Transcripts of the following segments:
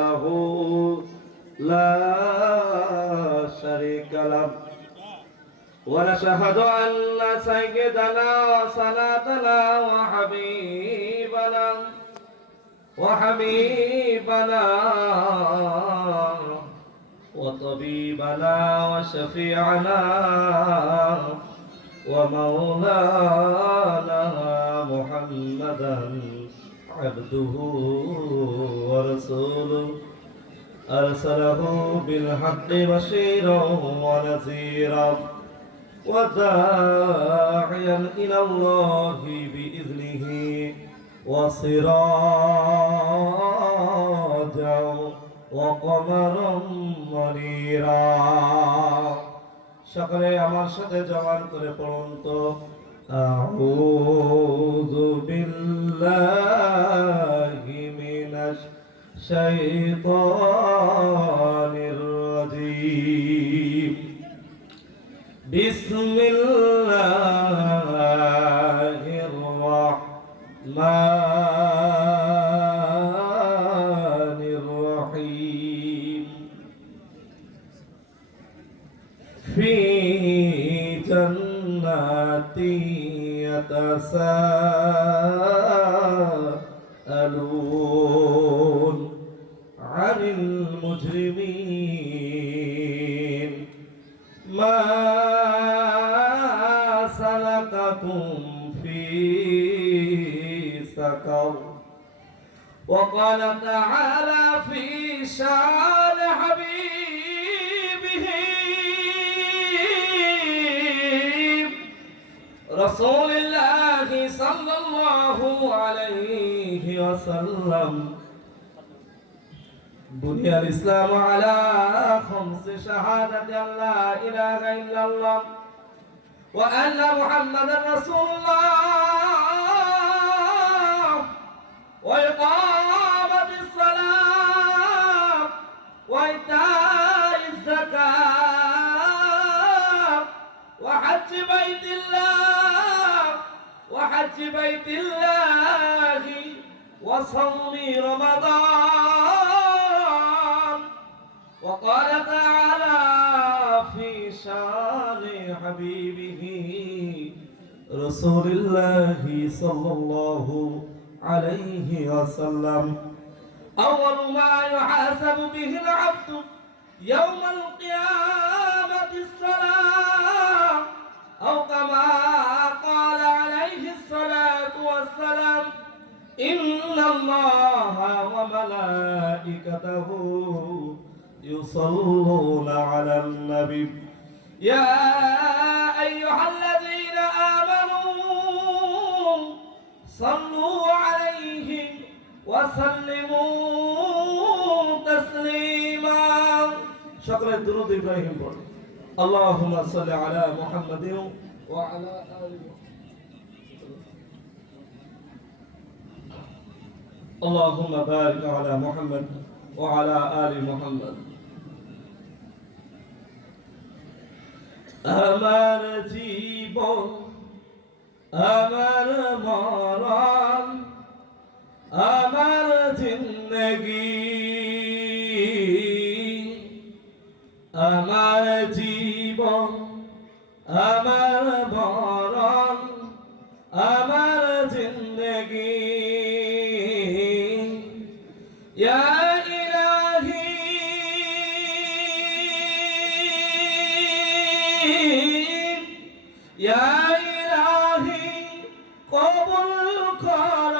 له لا شريك له ونشهد أن سيدنا وصلاتنا وحبيبنا وطبيبنا وشفيعنا ومولانا محمدا عبده ورسوله أرسله بالحق بشيرا ونذيرا وداعيا إلى الله بإذنه وسراجا وقمرا منيرا সকলে আমার সাথে জবান করে পড়ুন তো আউযু বিল্লাহি মিনাশ শাইতানির রাজীম বিসমিল্লাহির রাহমানির রহিম في جنات يتساءلون عن المجرمين ما سلككم في سقر وقال تعالى في شان حبيبه رسول الله صلى الله عليه وسلم بني الإسلام على 5 شهادة أن لا إله إلا الله وأن محمدا رسول الله وإقامة الصلاة وإيتاء الزكاة وحج بيت الله وصوم رمضان وقال تعالى في شان حبيبه رسول الله صلى الله عليه وسلم أول ما يحاسب به العبد يوم القيامة الصلاة أو كما قال عليه الصلاة والسلام إن الله وملائكته يصلون على النبي يا أيها الذين آمنوا صلوا عليه وسلموا تسليما شكرا درود إبراهيم اللهم صل على محمد وعلى آل محمد اللهم بارك على محمد وعلى آل محمد আমার জীবন আমার মরণ আমার জিন্দগি আমার জীবন আমার মরণ আমার জিন্দগি ইয়া ইলাহি ইয়া ইলাহি কবুল কর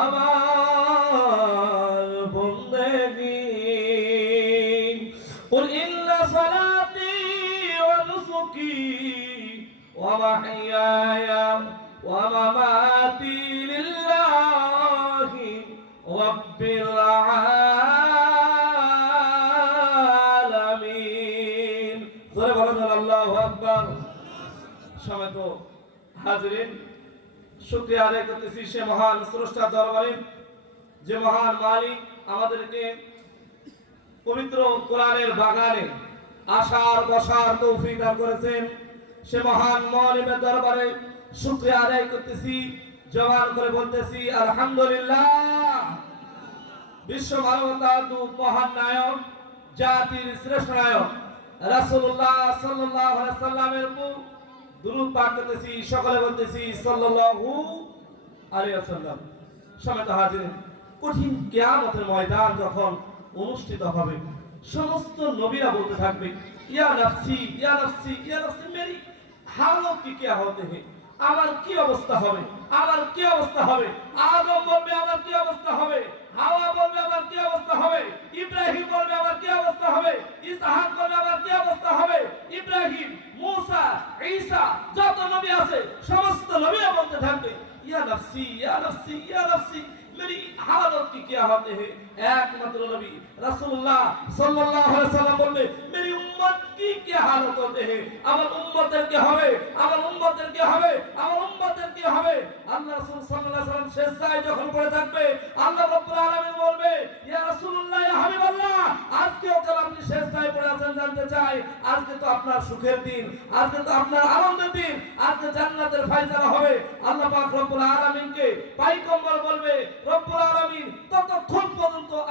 আমার বন্দেগি قل إن صلاتي ونسكي ومحياي ومماتي لله رب العالمين الله أكبر সমেত হাজিরিন শুকরিয়া আদায় করতেছি সে মহান স্রষ্টার দরবারে যে মহান মালিক আমাদেরকে পবিত্র কোরআনের বাগানে আসার বসার তৌফিক দান করেছেন সে মহান মালিকের দরবারে শুকরিয়া আদায় করতেছি জবান করে বলতেছি আলহামদুলিল্লাহ। বিশ্ব মানবতার দূত, মহান নায়ক, জাতির শ্রেষ্ঠ নায়ক রাসূলুল্লাহ সাল্লাল্লাহু আলাইহি ওয়াসাল্লামের উপর দুরূদ পাঠ করতেছি, সকলে বলতেছি সাল্লাল্লাহু আলাইহি ওয়াসাল্লাম। সমেত হাজিরিন, কঠিন কিয়ামতের ময়দান যখন অনুষ্ঠিত হবে, সমস্ত নবীরা বলতে থাকবে ইয়া নাফসি ইয়া নাফসি ইয়া নাফসি, মেরি হালত কি কিয়া হতে হে, আমার কি অবস্থা হবে, আমার কি অবস্থা হবে। আদম বলবে আমার কি অবস্থা হবে, হাওয়া বলবে আমার কি অবস্থা হবে, ইব্রাহিম বলবে আমার কি অবস্থা হবে, ইসহাক বলবে আমার কি অবস্থা হবে। ইব্রাহিম, মুসা, ঈসা, যত নবী আছে সমস্ত নবীরা বলতে থাকবে ইয়া নাফসি ইয়া নাফসি ইয়া নাফসি, मेरी हालत की क्या होते हैं। একমাত্র নবী রাসূলুল্লাহ সাল্লাল্লাহু আলাইহি ওয়াসাল্লাম বলবে मेरी उम्मत की क्या हालत होते हैं, আমার উম্মতের কি হবে, আমার উম্মতের কি হবে, আমার উম্মতের কি হবে। আল্লাহ রাসূল সাল্লাল্লাহু আলাইহি ওয়াসাল্লাম সিজদায় যখন পড়ে থাকবে, আল্লাহ রাব্বুল আলামিন বলবে ইয়া রাসূলুল্লাহ ইয়া হাবিবাল্লাহ, আজকে ওখানে আপনি সিজদায় পড়ে আছেন, জানতে চাই আজকে তো আপনার সুখের দিন, আজকে তো আপনার আনন্দের দিন, আজকে জান্নাতের ফয়সালা হবে। আল্লাহ পাক রব্বুল আলামিনকে পায়গম্বর বলবে রব্বুল আলামিন